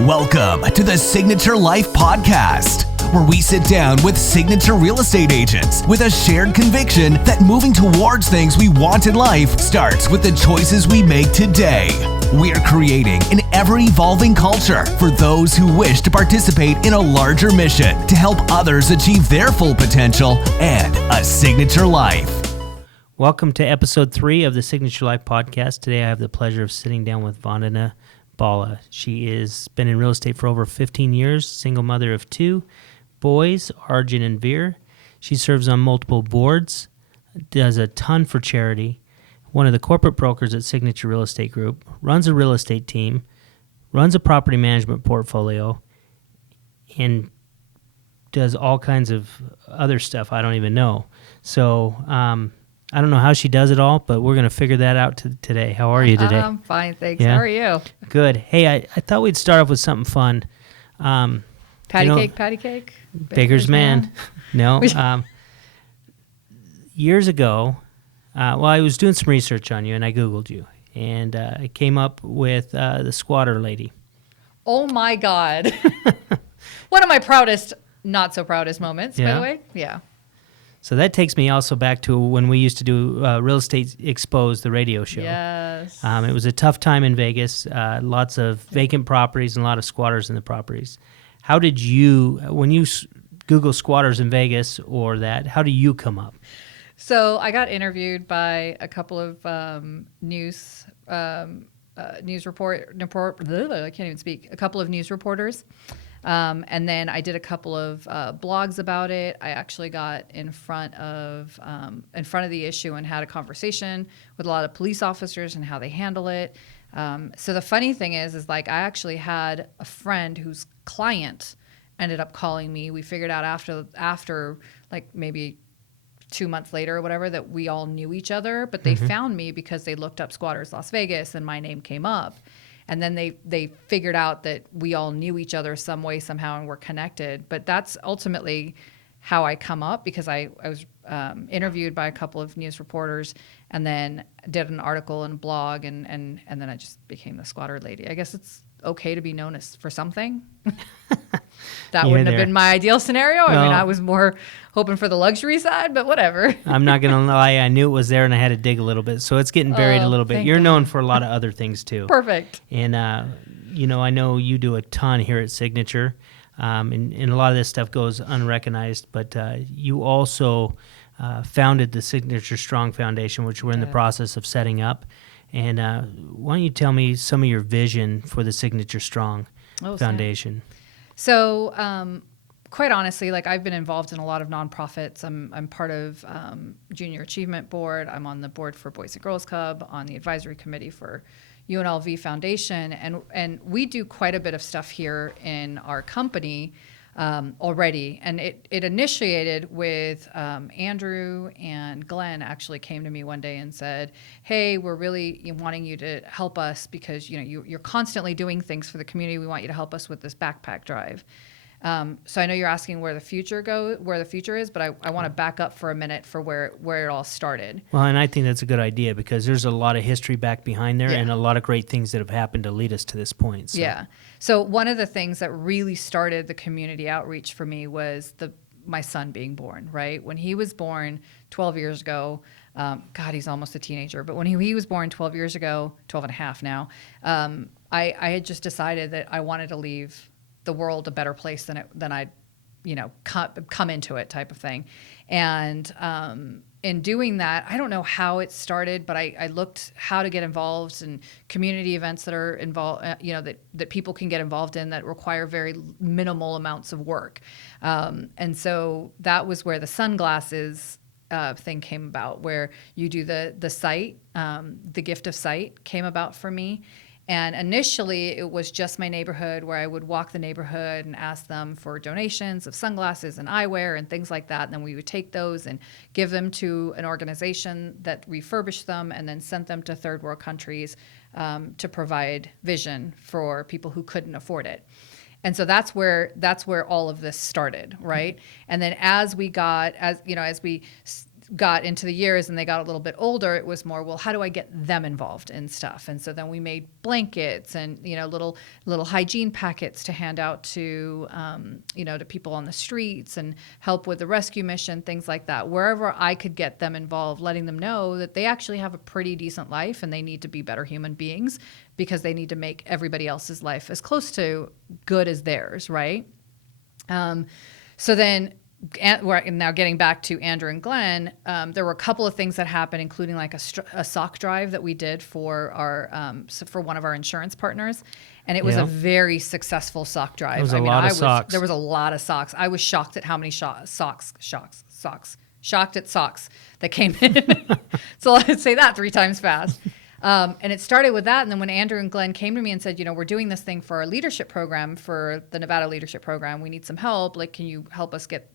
Welcome to the Signature Life Podcast, where we sit down with signature real estate agents with a shared conviction that moving towards things we want in life starts with the choices we make today. We're creating an ever-evolving culture for those who wish to participate in a larger mission to help others achieve their full potential and a signature life. Welcome to episode 3 of the Signature Life Podcast. Today I have the pleasure of sitting down with Vandana Bhalla. She has been in real estate for over 15 years, single mother of 2 boys, Arjun and Veer. She serves on multiple boards, does a ton for charity, one of the corporate brokers at Signature Real Estate Group, runs a real estate team, runs a property management portfolio, and does all kinds of other stuff I don't even know. So I don't know how she does it all, but we're going to figure that out today. How are you today? I'm fine, thanks. Yeah? How are you? Good. Hey, I thought we'd start off with something fun. Patty cake? Baker's man. No. Years ago, I was doing some research on you, and I Googled you, and I came up with the squatter lady. Oh, my God. One of my proudest, not so proudest moments, by the way. Yeah. So that takes me also back to when we used to do Real Estate Exposed, the radio show. Yes. It was a tough time in Vegas, lots of vacant properties and a lot of squatters in the properties. How did you, when you Google squatters in Vegas or that, how do you come up? So I got interviewed by a couple of news report, I can't even speak, a couple of news reporters. And then I did a couple of blogs about it. I actually got in front of the issue and had a conversation with a lot of police officers and how they handle it. So the funny thing is like I actually had a friend whose client ended up calling me. We figured out after like maybe 2 months later or whatever that we all knew each other, but they found me because they looked up Squatters Las Vegas and my name came up. And then they figured out that we all knew each other some way, somehow, and were connected. But that's ultimately how I come up because I was interviewed by a couple of news reporters and then did an article and blog, and then I just became the squatter lady. I guess it's okay to be known as for something. That wouldn't have been my ideal scenario. No. I mean, I was more hoping for the luxury side, but whatever. I'm not going to lie. I knew it was there, and I had to dig a little bit. So it's getting buried a little bit. You're known for a lot of other things, too. Perfect. And, I know you do a ton here at Signature, and a lot of this stuff goes unrecognized, but you also founded the Signature Strong Foundation, which we're in the process of setting up. And why don't you tell me some of your vision for the Signature Strong Foundation? So, quite honestly, like I've been involved in a lot of nonprofits. I'm part of Junior Achievement Board. I'm on the board for Boys and Girls Club, on the advisory committee for UNLV Foundation, and we do quite a bit of stuff here in our company already. And it initiated with Andrew and Glenn actually came to me one day and said, "Hey, we're really wanting you to help us because you're constantly doing things for the community. We want you to help us with this backpack drive." So I know you're asking where the future is, but I want to back up for a minute for where it all started. Well, and I think that's a good idea because there's a lot of history back behind there and a lot of great things that have happened to lead us to this point. So. Yeah. So one of the things that really started the community outreach for me was my son being born, right? When he was born 12 years ago, God, he's almost a teenager, but when he was born 12 years ago, 12 and a half now, I had just decided that I wanted to leave the world a better place than I'd, come into it type of thing. And in doing that, I don't know how it started, but I looked how to get involved in community events that are involved, that people can get involved in that require very minimal amounts of work. And so that was where the sunglasses thing came about, where you do the site, the gift of sight came about for me. And initially, it was just my neighborhood where I would walk the neighborhood and ask them for donations of sunglasses and eyewear and things like that. And then we would take those and give them to an organization that refurbished them and then sent them to third world countries to provide vision for people who couldn't afford it. And so that's where all of this started, right? And then as we got into the years and they got a little bit older, it was more, well, how do I get them involved in stuff? And so then we made blankets and, little hygiene packets to hand out to, to people on the streets and help with the rescue mission, things like that. Wherever I could get them involved, letting them know that they actually have a pretty decent life and they need to be better human beings because they need to make everybody else's life as close to good as theirs, right? So then, we're now getting back to Andrew and Glenn, there were a couple of things that happened, including like a sock drive that we did for our for one of our insurance partners, and it was a very successful sock drive. There was a lot of socks. There was a lot of socks. I was shocked at how many socks that came in. So let's say that 3 times fast. And it started with that. And then when Andrew and Glenn came to me and said, we're doing this thing for our leadership program, for the Nevada leadership program, we need some help. Like, can you help us get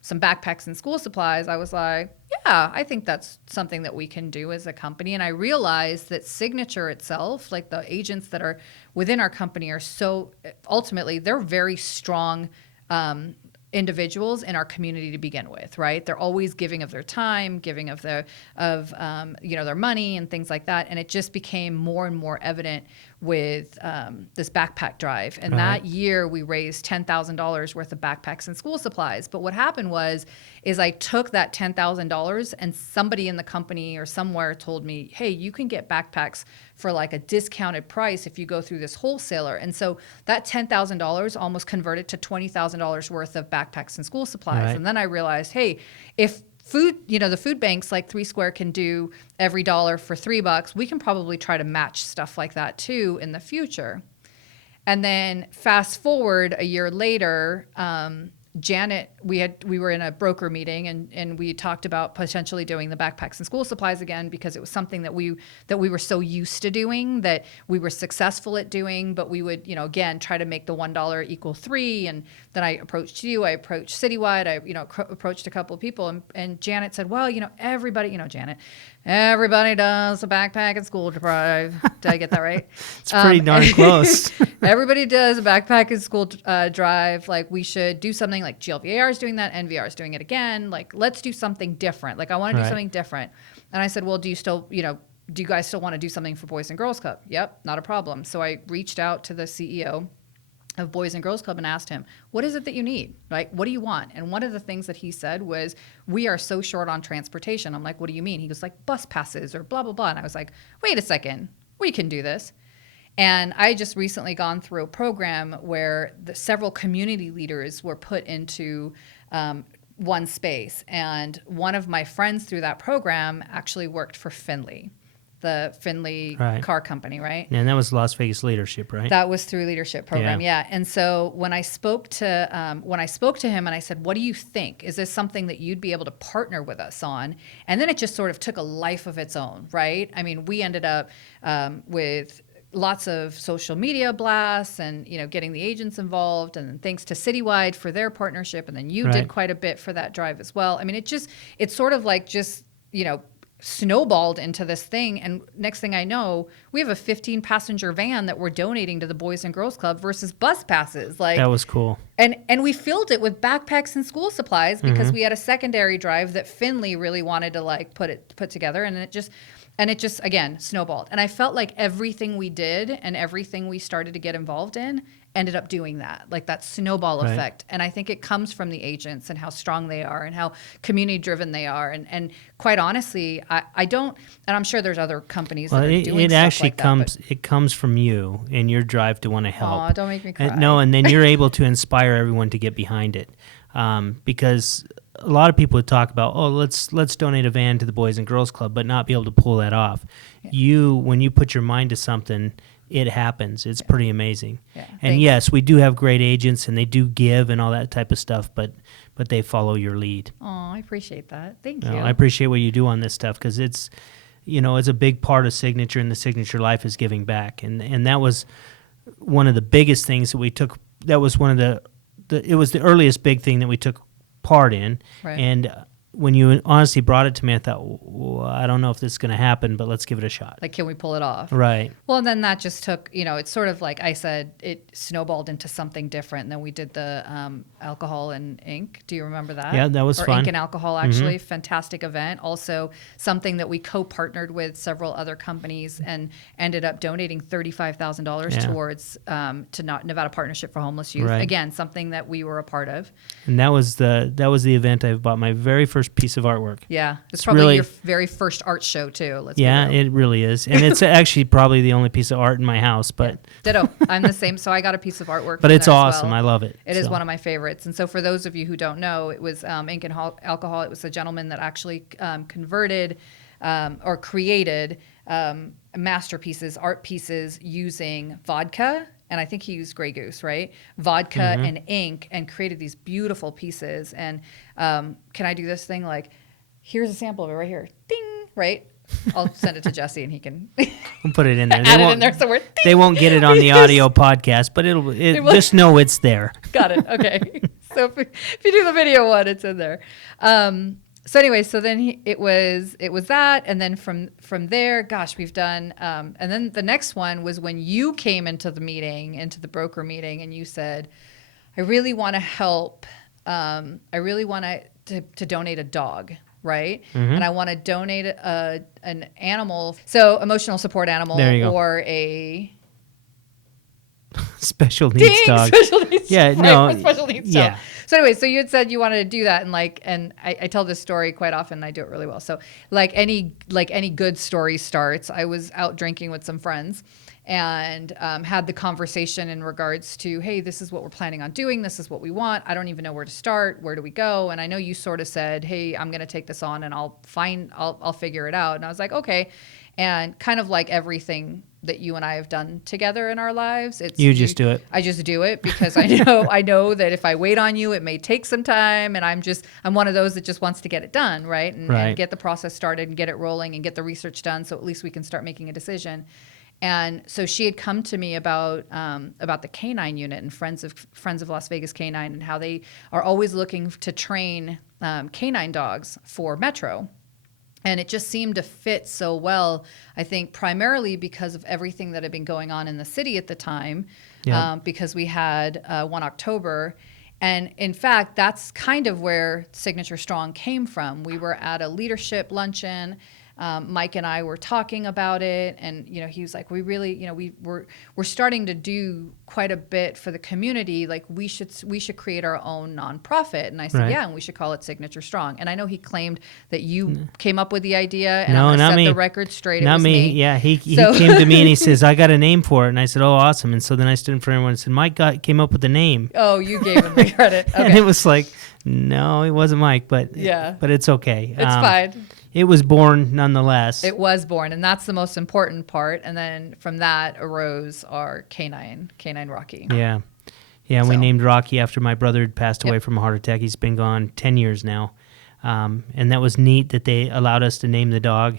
some backpacks and school supplies? I was like, yeah, I think that's something that we can do as a company. And I realized that Signature itself, like the agents that are within our company are so, ultimately, they're very strong individuals in our community to begin with, right? They're always giving of their time, giving of their money and things like that. And it just became more and more evident with this backpack drive. And that year we raised $10,000 worth of backpacks and school supplies. But what happened is I took that $10,000 and somebody in the company or somewhere told me, hey, you can get backpacks for like a discounted price if you go through this wholesaler. And so that $10,000 almost converted to $20,000 worth of backpacks and school supplies. Right. And then I realized, hey, if the food banks like 3 Square can do every dollar for $3, we can probably try to match stuff like that too in the future. And then fast forward a year later, Janet, we were in a broker meeting and we talked about potentially doing the backpacks and school supplies again because it was something that we were so used to doing, that we were successful at doing, but we would, again, try to make the $1 equal 3. And then I approached you, I approached Citywide, I, approached a couple of people and Janet said, well, everybody, Janet, everybody does a backpack and school drive. Did I get that right? It's pretty darn close. Everybody does a backpack and school drive. Like, we should do something like GLVAR is doing that. NVR is doing it again. Like, let's do something different. Like, I want to do something different. And I said, well, do you guys still want to do something for Boys and Girls Club? Yep, not a problem. So I reached out to the CEO of Boys and Girls Club and asked him, what is it that you need? Like, what do you want? And one of the things that he said was, we are so short on transportation. I'm like, what do you mean? He goes, like, bus passes or blah, blah, blah. And I was like, wait a second, we can do this. And I just recently gone through a program where several community leaders were put into one space. And one of my friends through that program actually worked for Finley, the Finley car company, right? And that was Las Vegas Leadership, right? That was through leadership program, yeah. And so when I spoke to him and I said, what do you think? Is this something that you'd be able to partner with us on? And then it just sort of took a life of its own, right? I mean, we ended up with lots of social media blasts and, getting the agents involved, and thanks to Citywide for their partnership. And then you did quite a bit for that drive as well. I mean, it's sort of like just, snowballed into this thing. And next thing I know, we have a 15-passenger van that we're donating to the Boys and Girls Club versus bus passes. Like, that was cool. And we filled it with backpacks and school supplies because we had a secondary drive that Finley really wanted to put together. And it just again snowballed. And I felt like everything we did and everything we started to get involved in ended up doing that, like that snowball effect. And I think it comes from the agents and how strong they are and how community driven they are. And quite honestly, I don't, and I'm sure there's other companies that are doing it stuff actually like comes, that. it comes from you and your drive to want to help. Oh, don't make me cry. And then you're able to inspire everyone to get behind it. Because a lot of people would talk about, let's donate a van to the Boys and Girls Club, but not be able to pull that off. Yeah. When you put your mind to something, it happens. It's pretty amazing. Yeah, and yes, we do have great agents and they do give and all that type of stuff, but they follow your lead. Oh, I appreciate that. Thank you. I appreciate what you do on this stuff because it's a big part of Signature and the Signature life is giving back. And that was one of the biggest things that we took. That was one of it was the earliest big thing that we took part in. Right. And when you honestly brought it to me, I thought, well, I don't know if this is going to happen, but let's give it a shot. Like, can we pull it off? Right. Well, and then that just took, it's sort of like I said, it snowballed into something different. And then we did the alcohol and ink. Do you remember that? Yeah, that was or fun. Ink and alcohol, actually. Fantastic event. Also, something that we co-partnered with several other companies and ended up donating $35,000 towards to Nevada Partnership for Homeless Youth. Right. Again, something that we were a part of. And that was the event I bought my very first piece of artwork. Yeah, it's probably really, your very first art show too. Let's yeah, be real. it really is, and it's actually probably the only piece of art in my house. But ditto, I'm the same. So I got a piece of artwork. But from it's there awesome. As well. I love it. It is one of my favorites. And so for those of you who don't know, it was Ink and Alcohol. It was a gentleman that actually converted or created masterpieces, art pieces using vodka. And I think he used Grey Goose, right? Vodka and ink, and created these beautiful pieces. And can I do this thing? Like, here's a sample of it right here. Ding, right? I'll send it to Jesse, and he can we'll put it in there. add it in there somewhere. Ding. They won't get it on the audio podcast, but just know it's there. Got it. Okay. So if you do the video one, it's in there. So anyway, so then it was that, and then from there, gosh, we've done, and then the next one was when you came into the broker meeting, and you said, I really want to help. I really want to donate a dog, right? And I want to donate an animal, so emotional support animal, There you go. or a special needs dog. Special needs. Yeah, right, no, for special needs yeah. dog. So anyway, so you had said you wanted to do that, and I tell this story quite often, and I do it really well. So like any good story starts, I was out drinking with some friends, and had the conversation in regards to, hey, this is what we're planning on doing. This is what we want. I don't even know where to start. Where do we go? And I know you sort of said, hey, I'm going to take this on, and I'll figure it out. And I was like, okay. And kind of like everything that you and I have done together in our lives, you just do it. I just do it because I know that if I wait on you, it may take some time, and I'm one of those that just wants to get it done, right? And get the process started and get it rolling and get the research done, so at least we can start making a decision. And so she had come to me about the canine unit and Friends of Las Vegas Canine, and how they are always looking to train canine dogs for Metro. And it just seemed to fit so well, I think, primarily because of everything that had been going on in the city at the time, because we had 1 October. And in fact, that's kind of where Signature Strong came from. We were at a leadership luncheon. Mike and I were talking about it, and he was like, we really, we're starting to do quite a bit for the community. Like we should create our own nonprofit. And I said, right. yeah, and we should call it Signature Strong. And I know he claimed that you came up with the idea, and no, I'm not gonna set me. the record straight. Not it was me. Yeah, he came to me and he says, I got a name for it, and I said, oh, awesome. And so then I stood in front of everyone and said, Mike came up with the name. Oh, you gave him the credit. Okay. And it was like, no, it wasn't Mike, but it's okay. It's fine. It was born nonetheless. It was born, and that's the most important part. And then from that arose our canine Rocky. Yeah. Yeah, and we named Rocky after my brother had passed away from a heart attack. He's been gone 10 years now. And that was neat that they allowed us to name the dog.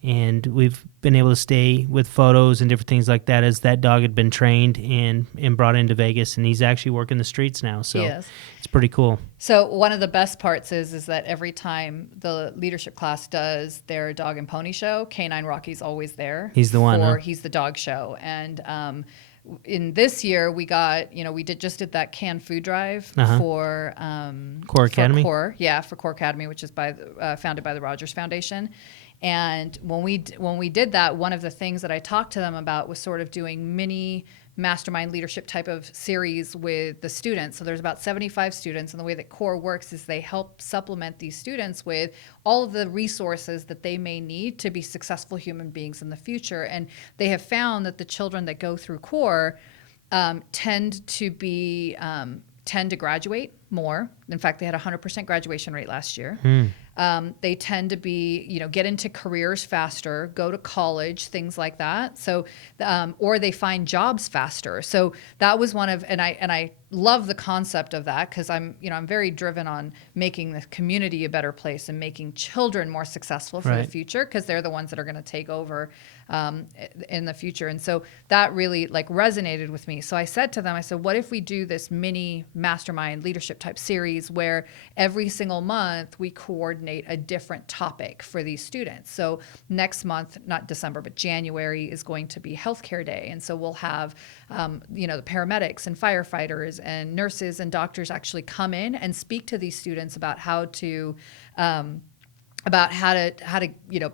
And we've been able to stay with photos and different things like that as that dog had been trained and brought into Vegas. And he's actually working the streets now. So it's pretty cool. So one of the best parts is that every time the leadership class does their dog and pony show, Canine Rocky's always there. He's the one, huh? He's the dog show. And in this year, we got, we just did that canned food drive for Core Academy. For Core Academy, which is founded by the Rogers Foundation. And when we did that, one of the things that I talked to them about was sort of doing mini mastermind leadership type of series with the students. So there's about 75 students, and the way that Core works is they help supplement these students with all of the resources that they may need to be successful human beings in the future. And they have found that the children that go through Core tend to graduate more. In fact, they had a 100% graduation rate last year. They tend to be, get into careers faster, go to college, things like that. So, or they find jobs faster. So that was one of, and I love the concept of that, because I'm very driven on making the community a better place and making children more successful for the future, because they're the ones that are going to take over in the future. And so that really like resonated with me. So I said to them, I said, what if we do this mini mastermind leadership type series where every single month we coordinate a different topic for these students? So next month, not December, but January is going to be Healthcare Day. And so we'll have, the paramedics and firefighters and nurses and doctors actually come in and speak to these students about how to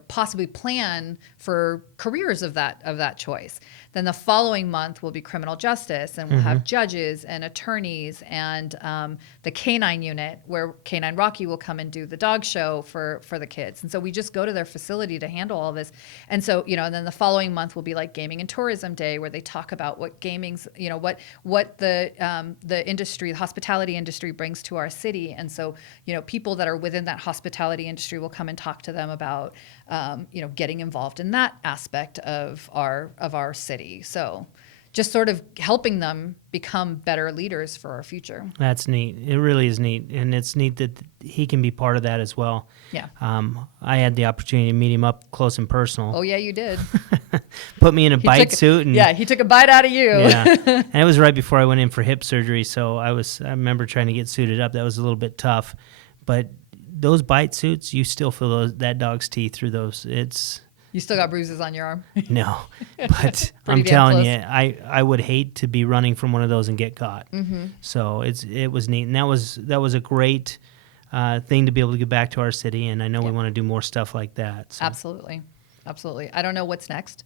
possibly plan for careers of that choice. Then the following month will be criminal justice, and we'll have judges and attorneys and the canine unit, where Canine Rocky will come and do the dog show for the kids. And so we just go to their facility to handle all this. And so, and then the following month will be like Gaming and Tourism Day, where they talk about what gaming's, what the industry, the hospitality industry brings to our city. And so, people that are within that hospitality industry will come and talk to them about, getting involved in that aspect of our city. So just sort of helping them become better leaders for our future. That's neat. It really is neat. And it's neat that he can be part of that as well. Yeah. I had the opportunity to meet him up close and personal. Oh, yeah, you did. Put me in a bite suit. And, he took a bite out of you. Yeah. And it was right before I went in for hip surgery. So I remember trying to get suited up. That was a little bit tough. But those bite suits, you still feel that dog's teeth through those. You still got bruises on your arm? No, but I'm telling you, I would hate to be running from one of those and get caught. Mm-hmm. So it was neat, and that was a great thing to be able to give back to our city, and I know we want to do more stuff like that. So. Absolutely. I don't know what's next.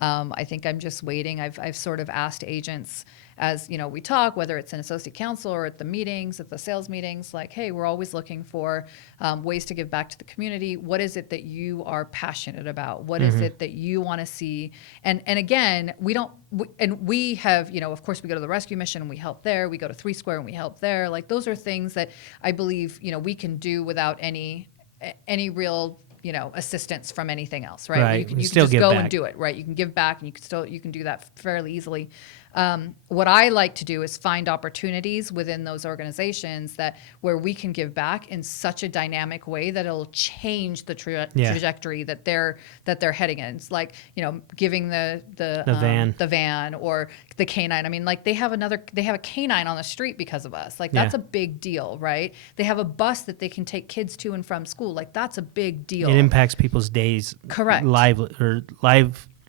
I think I'm just waiting. I've sort of asked agents as, we talk, whether it's an associate counsel or at the meetings, at the sales meetings, like, hey, we're always looking for ways to give back to the community. What is it that you are passionate about? What is it that you want to see? And again, we have, of course, we go to the rescue mission and we help there. We go to 3 Square and we help there. Like, those are things that I believe, we can do without any real assistance from anything else, right? Right. You can still just go and do it, right? You can give back, and you can do that fairly easily. What I like to do is find opportunities within those organizations where we can give back in such a dynamic way that it'll change the trajectory that they're heading in. It's like, giving the van or the canine. I mean, like, they have a canine on the street because of us. Like, that's a big deal, right? They have a bus that they can take kids to and from school. Like, that's a big deal. It impacts people's days. Correct.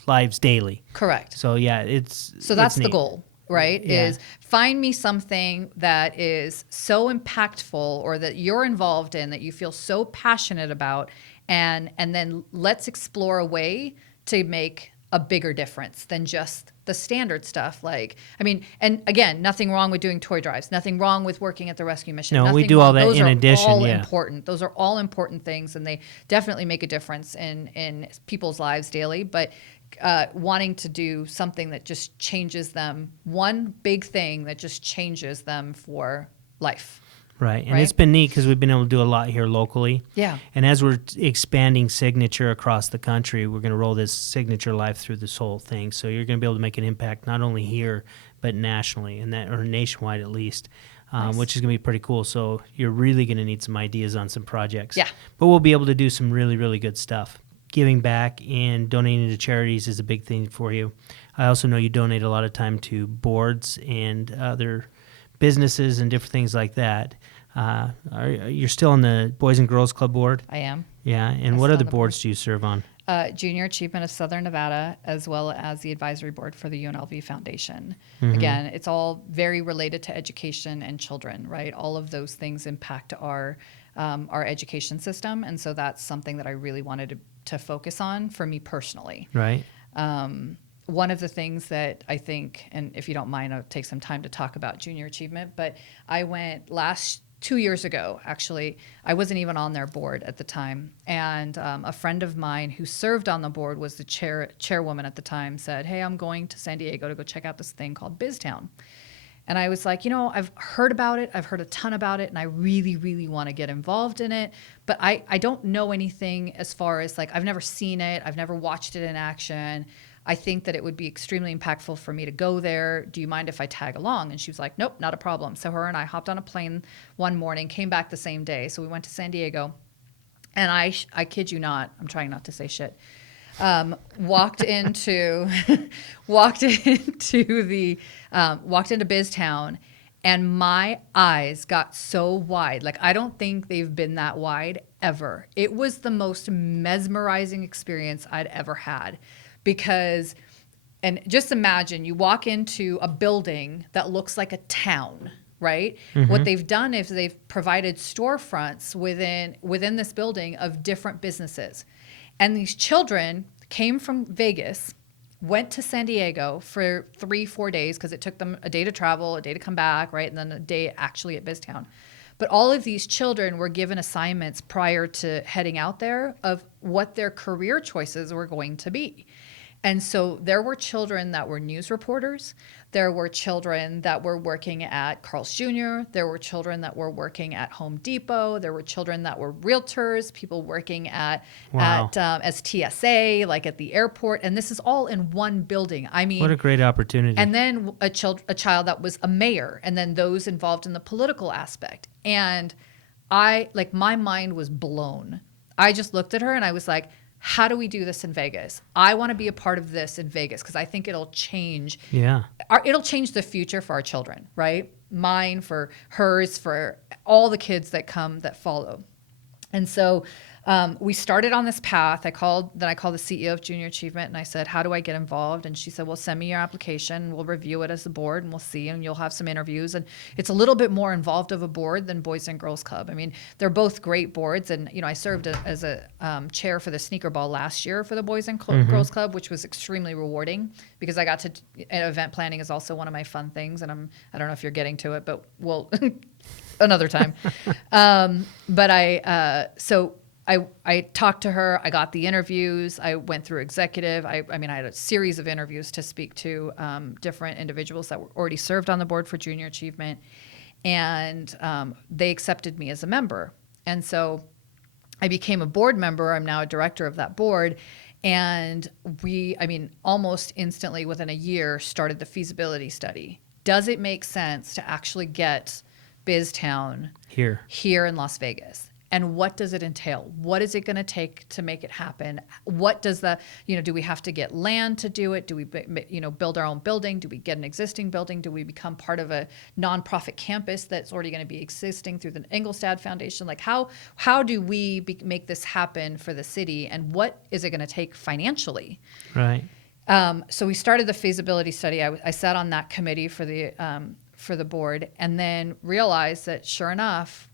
Lives daily. Correct. So that's the goal, right? Yeah. Is find me something that is so impactful or that you're involved in, that you feel so passionate about, and then let's explore a way to make a bigger difference than just the standard stuff. Like, I mean, and again, nothing wrong with doing toy drives, nothing wrong with working at the rescue mission. No, we do all that in addition. Those are all important. Those are all important things, and they definitely make a difference in people's lives daily. But wanting to do something that just changes them, one big thing that just changes them for life. Right. And it's been neat because we've been able to do a lot here locally. Yeah. And as we're expanding Signature across the country, we're going to roll this Signature Life through this whole thing. So you're going to be able to make an impact not only here, but nationally, or nationwide at least, nice. Which is going to be pretty cool. So you're really going to need some ideas on some projects. Yeah. But we'll be able to do some really, really good stuff. Giving back and donating to charities is a big thing for you. I also know you donate a lot of time to boards and other businesses and different things like that. You're still on the Boys and Girls Club board? I am. Yeah, and what other boards do you serve on? Junior Achievement of Southern Nevada, as well as the advisory board for the UNLV Foundation. Mm-hmm. Again, it's all very related to education and children, right? All of those things impact our education system, and so that's something that I really wanted to focus on for me personally. Right. One of the things that I think, and if you don't mind, I'll take some time to talk about junior achievement, but I went 2 years ago, actually. I wasn't even on their board at the time. And a friend of mine who served on the board, was the chairwoman at the time, said, hey, I'm going to San Diego to go check out this thing called BizTown. And I was like, I've heard about it. I've heard a ton about it, and I really, really want to get involved in it. But I don't know anything as far as, like, I've never seen it. I've never watched it in action. I think that it would be extremely impactful for me to go there. Do you mind if I tag along? And she was like, nope, not a problem. So her and I hopped on a plane one morning, came back the same day. So we went to San Diego. And I kid you not, I'm trying not to say shit. walked into walked into BizTown, and my eyes got so wide. Like, I don't think they've been that wide ever. It was the most mesmerizing experience I'd ever had, because, and just imagine you walk into a building that looks like a town, right? What they've done is they've provided storefronts within this building of different businesses. And these children came from Vegas, went to San Diego for 3-4 days, because it took them a day to travel, a day to come back, right? And then a day actually at BizTown. But all of these children were given assignments prior to heading out there of what their career choices were going to be. And so there were children that were news reporters. There were children that were working at Carl's Jr. There were children that were working at Home Depot. There were children that were realtors, people working as TSA, like at the airport. And this is all in one building. I mean, what a great opportunity. And then a child that was a mayor, and then those involved in the political aspect. And my mind was blown. I just looked at her and I was like, how do we do this in Vegas? I want to be a part of this in Vegas, because I think it'll change. Yeah. It'll change the future for our children, right? Mine, for hers, for all the kids that follow. And so we started on this path. I called the CEO of Junior Achievement, and I said, how do I get involved? And she said, well, send me your application. We'll review it as a board, and we'll see, and you'll have some interviews. And it's a little bit more involved of a board than Boys and Girls Club. I mean, they're both great boards. And, I served as a chair for the sneaker ball last year for the Boys and Girls Club, which was extremely rewarding, because I got to, event planning is also one of my fun things. And I don't know if you're getting to it, but we'll another time. I talked to her. I got the interviews. I went through executive. I had a series of interviews to speak to different individuals that were already served on the board for Junior Achievement. And they accepted me as a member. And so I became a board member. I'm now a director of that board. And almost instantly within a year, started the feasibility study. Does it make sense to actually get BizTown here in Las Vegas? And what does it entail? What is it going to take to make it happen? What does do we have to get land to do it? Do we, build our own building? Do we get an existing building? Do we become part of a nonprofit campus that's already going to be existing through the Engelstad Foundation? Like, how do we make this happen for the city? And what is it going to take financially? Right. So we started the feasibility study. I sat on that committee for the board, and then realized that sure enough,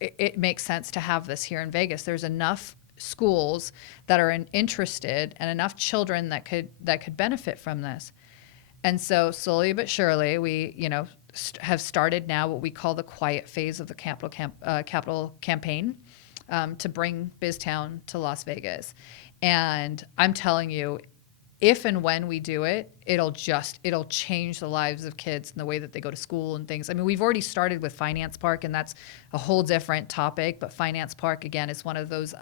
it makes sense to have this here in Vegas. There's enough schools that are interested, and enough children that could benefit from this. And so slowly but surely, we have started now what we call the quiet phase of the capital campaign to bring BizTown to Las Vegas. And I'm telling you, if and when we do it, it'll change the lives of kids and the way that they go to school and things. I mean, we've already started with Finance Park, and that's a whole different topic. But Finance Park, again, is one of those.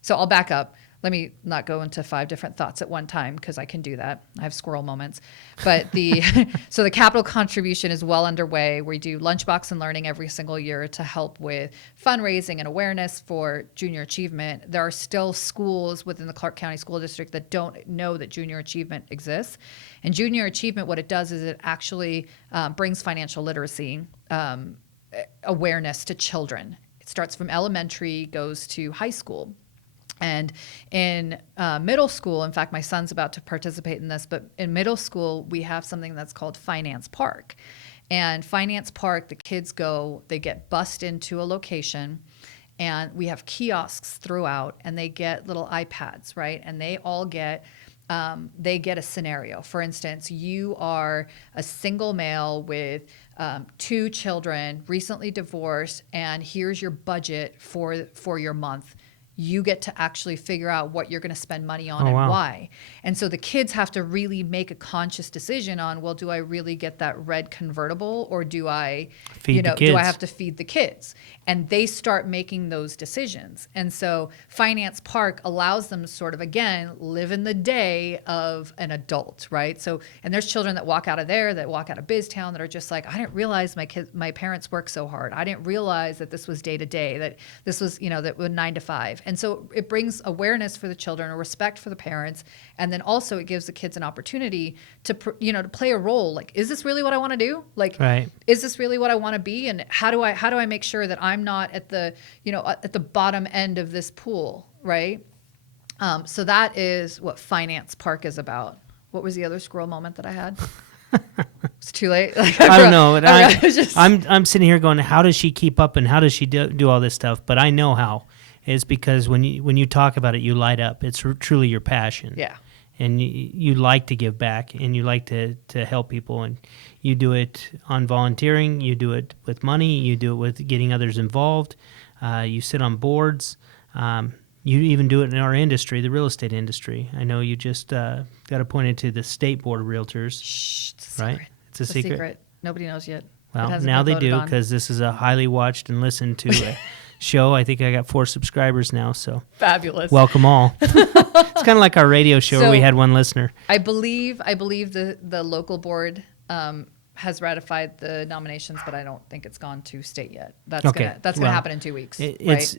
So I'll back up. Let me not go into 5 different thoughts at one time, because I can do that. I have squirrel moments. But so the capital contribution is well underway. We do Lunchbox and Learning every single year to help with fundraising and awareness for Junior Achievement. There are still schools within the Clark County School District that don't know that Junior Achievement exists. And Junior Achievement, what it does is it actually brings financial literacy awareness to children. It starts from elementary, goes to high school. And in middle school, in fact, my son's about to participate in this, but in middle school, we have something that's called Finance Park. And Finance Park, the kids they get bused into a location, and we have kiosks throughout, and they get little iPads, right? And they all get a scenario. For instance, you are a single male with 2 children, recently divorced, and here's your budget for your month. You get to actually figure out what you're going to spend money on why. And so the kids have to really make a conscious decision on, well, do I really get that red convertible, or do I do I have to feed the kids? And they start making those decisions. And so Finance Park allows them to sort of, again, live in the day of an adult, right? So, and there's children that walk out of BizTown that are just like, I didn't realize my parents work so hard. I didn't realize that this was day to day, that this was, that was 9 to 5. And so it brings awareness for the children, a respect for the parents, and then also it gives the kids an opportunity to to play a role. Like, is this really what I want to do? Like, Right. is this really what I want to be? And how do I make sure that I'm not at the at the bottom end of this pool, right? So that is what Finance Park is about. What was the other squirrel moment that I had? It's too late. Like, I don't know. But just, I'm sitting here going, how does she keep up and how does she do all this stuff? But I know how. It's because when you talk about it, you light up. It's truly your passion. yeah. And you like to give back and you like to help people. And you do it on volunteering. You do it with money. You do it with getting others involved. You sit on boards. You even do it in our industry, the real estate industry. I know you just got appointed to the State Board of Realtors. Shh, it's a right? secret. It's a secret. Nobody knows yet. Well, now they do because this is a highly watched and listened to show. I think I got 4 subscribers now, so fabulous. welcome all. It's kind of like our radio show where we had 1 listener. I believe the local board has ratified the nominations, but I don't think it's gone to state yet. That's gonna happen in 2 weeks.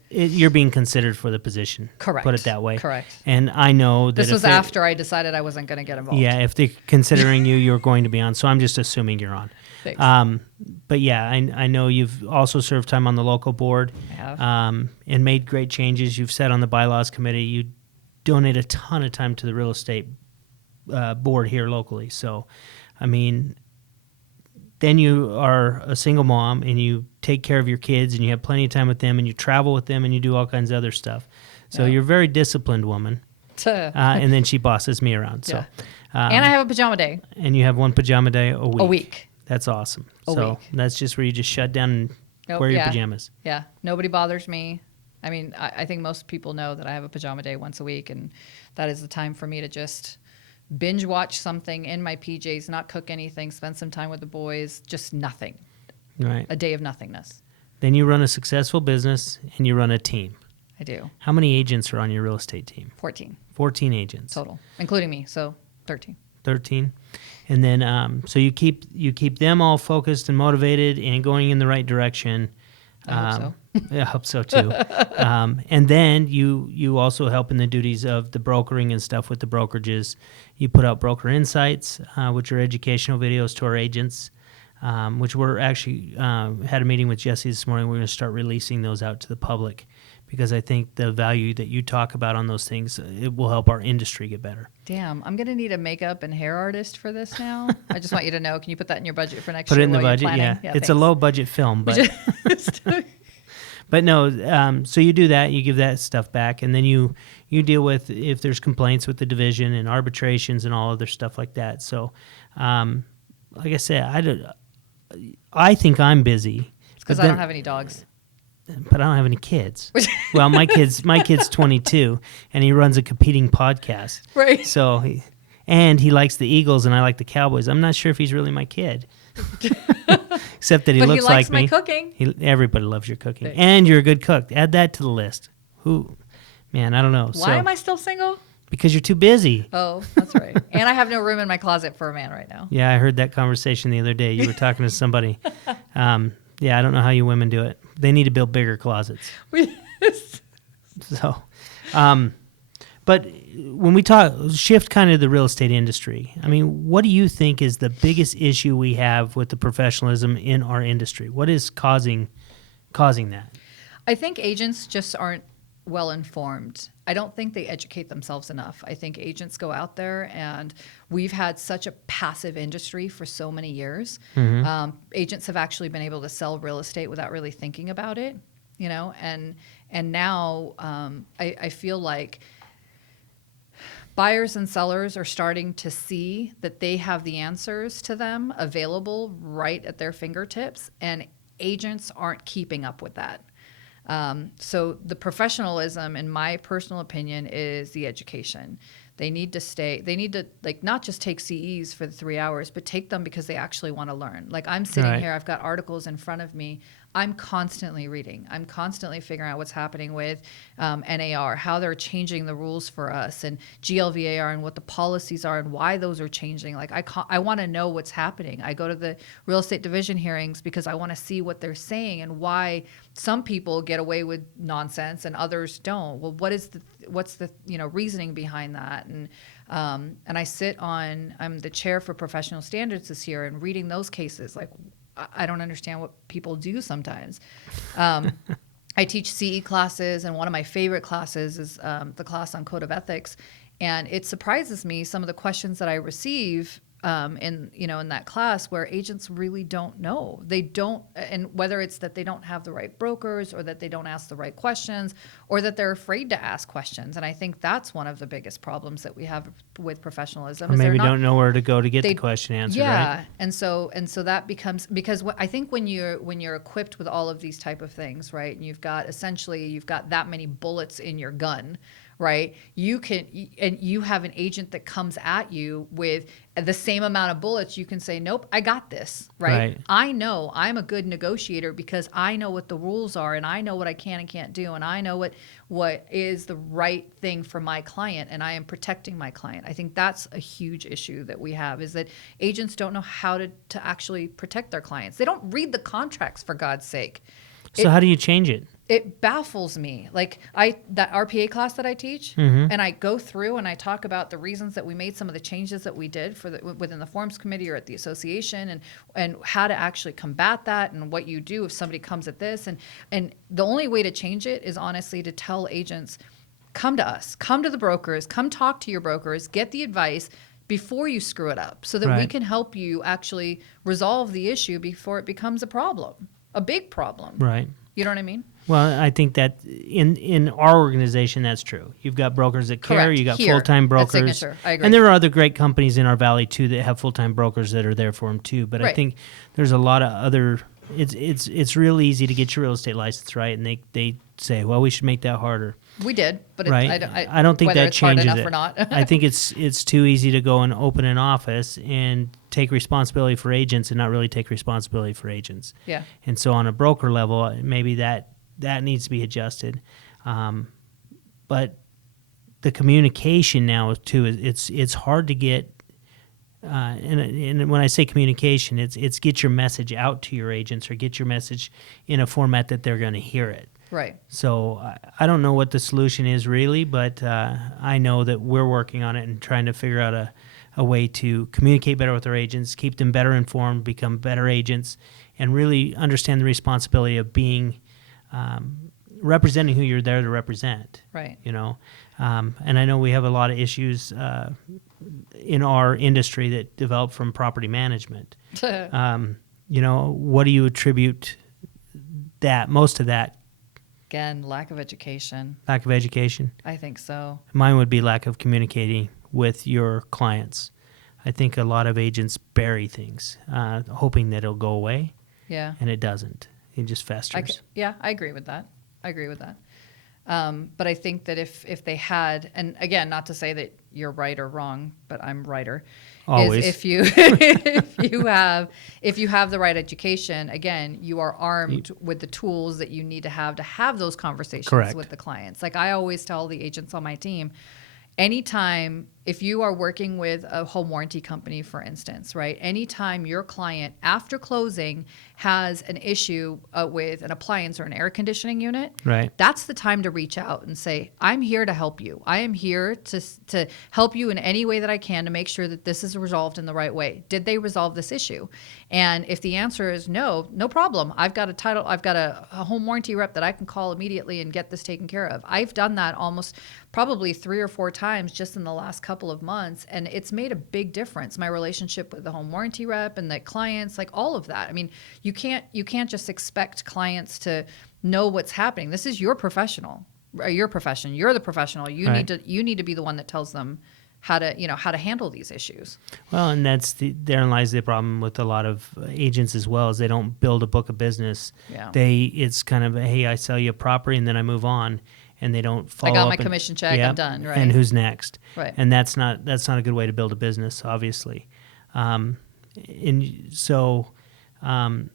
You're being considered for the position. Correct. Put it that way. Correct. And I know that this was after I decided I wasn't going to get involved. Yeah, if they're considering you're going to be on. So I'm just assuming you're on. Thanks. But yeah, I know you've also served time on the local board. I have. And made great changes. You've sat on the bylaws committee. You donate a ton of time to the real estate board here locally. So, I mean, then you are a single mom and you take care of your kids and you have plenty of time with them and you travel with them and you do all kinds of other stuff. So you're a very disciplined woman. And then she bosses me around. So, and I have a pajama day. And you have 1 pajama day a week. A week. That's awesome. A week. That's just where you just shut down and wear your pajamas. Yeah. Nobody bothers me. I mean, I think most people know that I have a pajama day once a week, and that is the time for me to just binge watch something in my PJs, not cook anything, spend some time with the boys, just nothing. Right. A day of nothingness. Then you run a successful business and you run a team. I do. How many agents are on your real estate team? 14. 14 agents. Total, including me, so 13. 13. And then so you keep them all focused and motivated and going in the right direction. I hope so. I hope so too. And then you also help in the duties of the brokering and stuff with the brokerages. You put out broker insights, which are educational videos to our agents, which we're actually had a meeting with Jesse this morning. We're going to start releasing those out to the public because I think the value that you talk about on those things, it will help our industry get better. Damn, I'm going to need a makeup and hair artist for this now. I just want you to know. Can you put that in your budget for next year? Put it in the budget, yeah. It's thanks. a low budget film, but but no, so you do that, you give that stuff back, and then you deal with if there's complaints with the division and arbitrations and all other stuff like that. So, like I said, I think I'm busy. It's because I don't have any dogs. But I don't have any kids. Well, my kid's 22, and he runs a competing podcast. Right. So, he likes the Eagles, and I like the Cowboys. I'm not sure if he's really my kid. Except that he looks like me. But he likes my cooking. Everybody loves your cooking. Thanks. And you're a good cook. Add that to the list. Man, I don't know. Why am I still single? Because you're too busy. Oh, that's right. And I have no room in my closet for a man right now. Yeah, I heard that conversation the other day. You were talking to somebody. Yeah, I don't know how you women do it. They need to build bigger closets. So, but when we shift kind of the real estate industry, I mean, what do you think is the biggest issue we have with the professionalism in our industry? What is causing that? I think agents just aren't well informed. I don't think they educate themselves enough. I think agents go out there, and we've had such a passive industry for so many years. Mm-hmm. Agents have actually been able to sell real estate without really thinking about it, and now I feel like buyers and sellers are starting to see that they have the answers to them available right at their fingertips, and agents aren't keeping up with that. So the professionalism, in my personal opinion, is the education. They need to like not just take CEs for the 3 hours, but take them because they actually want to learn. Like I'm sitting here, I've got articles in front of me. I'm constantly reading. I'm constantly figuring out what's happening with NAR, how they're changing the rules for us, and GLVAR, and what the policies are and why those are changing. Like I want to know what's happening. I go to the real estate division hearings because I want to see what they're saying and why some people get away with nonsense and others don't. Well, what's the reasoning behind that? And I'm the chair for professional standards this year, and reading those cases, like I don't understand what people do sometimes. I teach CE classes, and one of my favorite classes is the class on code of ethics. And it surprises me some of the questions that I receive in that class where agents really don't know. They don't, and whether it's that they don't have the right brokers, or that they don't ask the right questions, or that they're afraid to ask questions. And I think that's one of the biggest problems that we have with professionalism. Or maybe don't know where to go to get the question answered. Yeah, right? and so that becomes, because I think when you're equipped with all of these type of things, right, and you've got that many bullets in your gun, right? You have an agent that comes at you with the same amount of bullets. You can say, nope, I got this, right? I know I'm a good negotiator because I know what the rules are, and I know what I can and can't do, and I know what is the right thing for my client, and I am protecting my client. I think that's a huge issue that we have, is that agents don't know how to actually protect their clients. They don't read the contracts, for God's sake. So how do you change it? It baffles me. Like that RPA class that I teach, Mm-hmm. and I go through and I talk about the reasons that we made some of the changes that we did within the forms committee or at the association, and how to actually combat that, and what you do if somebody comes at this. And the only way to change it is honestly to tell agents, come to us, come to the brokers, come talk to your brokers, get the advice before you screw it up, so that we can help you actually resolve the issue before it becomes a problem. A big problem. Right. You know what I mean? Well, I think that in our organization, that's true. You've got brokers that care. Correct. You got Here, full-time at brokers. Signature. I agree. And there are other great companies in our valley, too, that have full-time brokers that are there for them, too. But I think there's a lot of other – it's real easy to get your real estate license, right? And they say, well, we should make that harder. We did, but right? I don't think whether that it's hard changes enough it. or not. I think it's too easy to go and open an office and take responsibility for agents and not really take responsibility for agents. Yeah. And so on a broker level, maybe that needs to be adjusted. But the communication now too, it's hard to get. And when I say communication, it's get your message out to your agents, or get your message in a format that they're going to hear it. Right. So I don't know what the solution is really, but I know that we're working on it and trying to figure out a way to communicate better with our agents, keep them better informed, become better agents, and really understand the responsibility of being representing who you're there to represent. Right. And I know we have a lot of issues in our industry that develop from property management. What do you attribute most of that? Again, lack of education. Lack of education? I think so. Mine would be lack of communicating with your clients. I think a lot of agents bury things, hoping that it'll go away. Yeah. And it doesn't. It just festers. I agree with that. But I think that if they had, and again, not to say that you're right or wrong, but I'm righter. Always. Is if you have the right education, again, you are armed with the tools that you need to have those conversations Correct. with the clients. Like I always tell the agents on my team, anytime, if you are working with a home warranty company, for instance, right? Anytime your client, after closing, has an issue with an appliance or an air conditioning unit, right, that's the time to reach out and say, I'm here to help you. I am here to help you in any way that I can to make sure that this is resolved in the right way. Did they resolve this issue? And if the answer is no problem. I've got a home warranty rep that I can call immediately and get this taken care of. I've done that probably 3 or 4 times just in the last couple of months, and it's made a big difference. My relationship with the home warranty rep and the clients, like all of that. I mean, you can't just expect clients to know what's happening. This is your profession. You're the professional. You need to be the one that tells them how to handle these issues. Well, and therein lies the problem with a lot of agents as well, is they don't build a book of business. Yeah. It's kind of, hey, I sell you a property and then I move on. and they don't follow I got up my and- commission check, Yep, I'm done, right? And who's next? Right. And that's not a good way to build a business, obviously. And so, in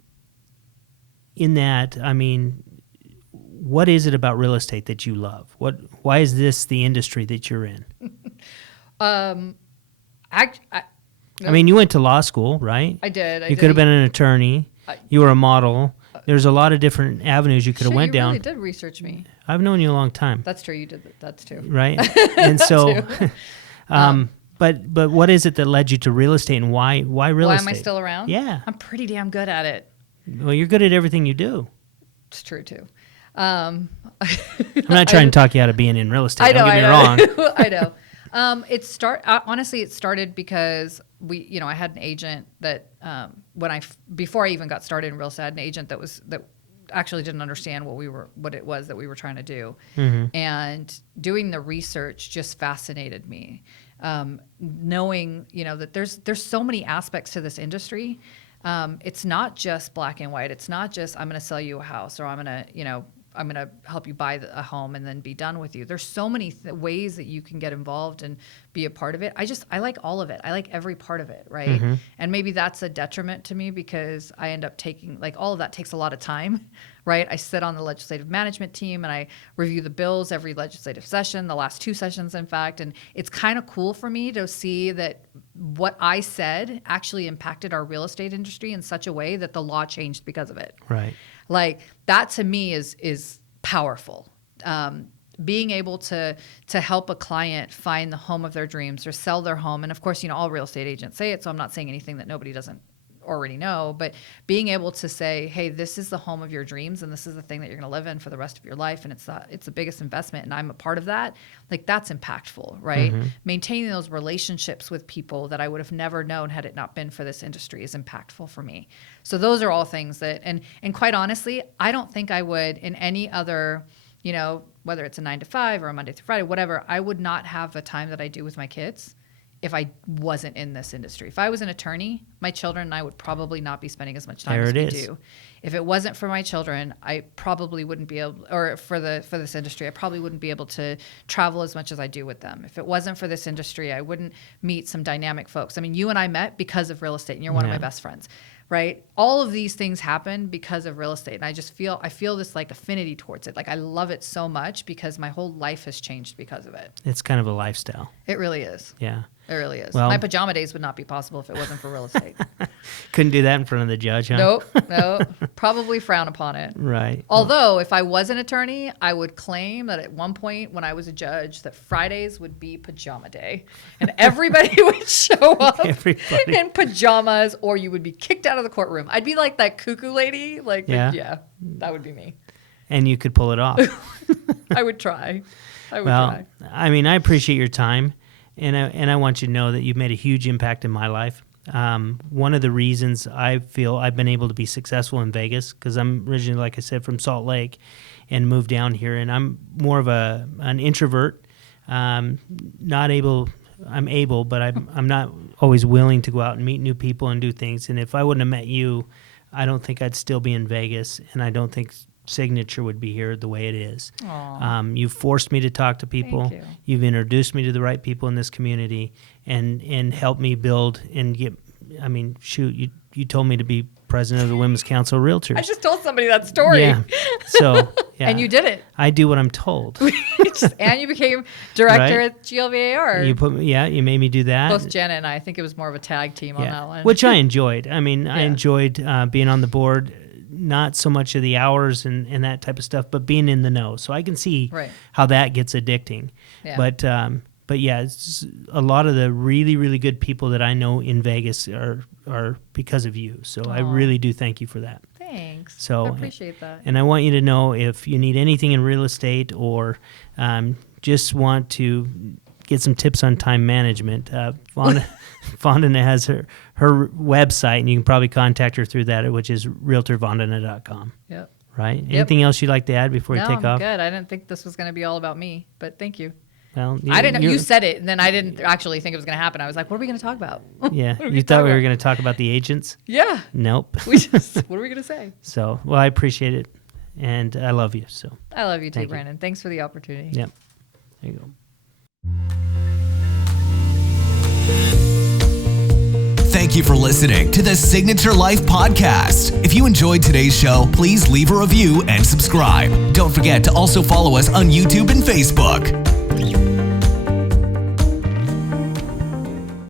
that, I mean, what is it about real estate that you love? Why is this the industry that you're in? I mean, you went to law school, right? I did. You could have been an attorney. You were a model. There's a lot of different avenues you could have went down. You really did research me. I've known you a long time. That's true. You did that. That's true. Right? And so, but what is it that led you to real estate, and why real estate? Why am I still around? Yeah. I'm pretty damn good at it. Well, you're good at everything you do. It's true too. I'm not trying to talk you out of being in real estate. Don't get me wrong. I know. Honestly, it started because I had an agent that before I even got started in real estate, I had an agent that actually didn't understand what it was that we were trying to do. Mm-hmm. And doing the research just fascinated me. Knowing, that there's so many aspects to this industry. It's not just black and white. It's not just, I'm going to sell you a house, or I'm going to help you buy a home and then be done with you. There's so many ways that you can get involved and be a part of it. I like all of it. I like every part of it, right? Mm-hmm. And maybe that's a detriment to me because I end up taking, all of that takes a lot of time, right? I sit on the legislative management team and I review the bills every legislative session, the last 2 sessions, in fact. And it's kind of cool for me to see that what I said actually impacted our real estate industry in such a way that the law changed because of it. Right. Like that to me is powerful. Being able to help a client find the home of their dreams or sell their home. And of course, all real estate agents say it, so I'm not saying anything that nobody doesn't already know, but being able to say, hey, this is the home of your dreams and this is the thing that you're going to live in for the rest of your life, and it's the biggest investment and I'm a part of that, that's impactful, right? Mm-hmm. Maintaining those relationships with people that I would have never known had it not been for this industry is impactful for me. So those are all things that, and quite honestly, I don't think I would in any other, whether it's a 9 to 5 or a Monday through Friday, whatever, I would not have the time that I do with my kids if I wasn't in this industry. If I was an attorney, my children and I would probably not be spending as much time as we do. If it wasn't for my children, I probably wouldn't be able, or for this industry, I probably wouldn't be able to travel as much as I do with them. If it wasn't for this industry, I wouldn't meet some dynamic folks. I mean, you and I met because of real estate, and you're one of my best friends, right? All of these things happen because of real estate, and I feel this affinity towards it. I love it so much because my whole life has changed because of it. It's kind of a lifestyle. It really is. Yeah. It really is. Well, my pajama days would not be possible if it wasn't for real estate. Couldn't do that in front of the judge, huh? Nope. Probably frown upon it. Right. Although, if I was an attorney, I would claim that at one point when I was a judge, that Fridays would be pajama day. And everybody would show up in pajamas, or you would be kicked out of the courtroom. I'd be like that cuckoo lady. That would be me. And you could pull it off. I would try. Try. I mean, I appreciate your time. And I want you to know that you've made a huge impact in my life. One of the reasons I feel I've been able to be successful in Vegas, because I'm originally, like I said, from Salt Lake and moved down here. And I'm more of an introvert. I'm able, but I'm not always willing to go out and meet new people and do things. And if I wouldn't have met you, I don't think I'd still be in Vegas. And I don't think Signature would be here the way it is. You've forced me to talk to people. Thank you. You've introduced me to the right people in this community and helped me build and get. I mean, shoot, you told me to be president of the Women's Council of Realtors. I just told somebody that story. Yeah. So, yeah. And you did it. I do what I'm told. And you became director Right. at GLVAR. You made me do that. Both Jenna and I think it was more of a tag team on that one. Which I enjoyed. I mean, I enjoyed being on the board. Not so much of the hours and that type of stuff, but being in the know. So I can see how that gets addicting. Yeah. But yeah, it's a lot of the really, really good people that I know in Vegas are because of you. So I really do thank you for that. Thanks. So I appreciate that. And I want you to know, if you need anything in real estate or just want to get some tips on time management, Vandana has her website, and you can probably contact her through that, which is realtorvandana.com. Yep. Right? Yep. Anything else you'd like to add before you take off? No, good. I didn't think this was going to be all about me, but thank you. Well, I didn't know. You said it, and then I didn't actually think it was going to happen. I was like, what are we going to talk about? Yeah. You thought we were going to talk about the agents? Yeah. Nope. What are we going to say? So, well, I appreciate it. And I love you. So I love you too, Thank you. Brandon. Thanks for the opportunity. Yep. There you go. Thank you for listening to the Signature Life Podcast. If you enjoyed today's show, please leave a review and subscribe. Don't forget to also follow us on YouTube and Facebook.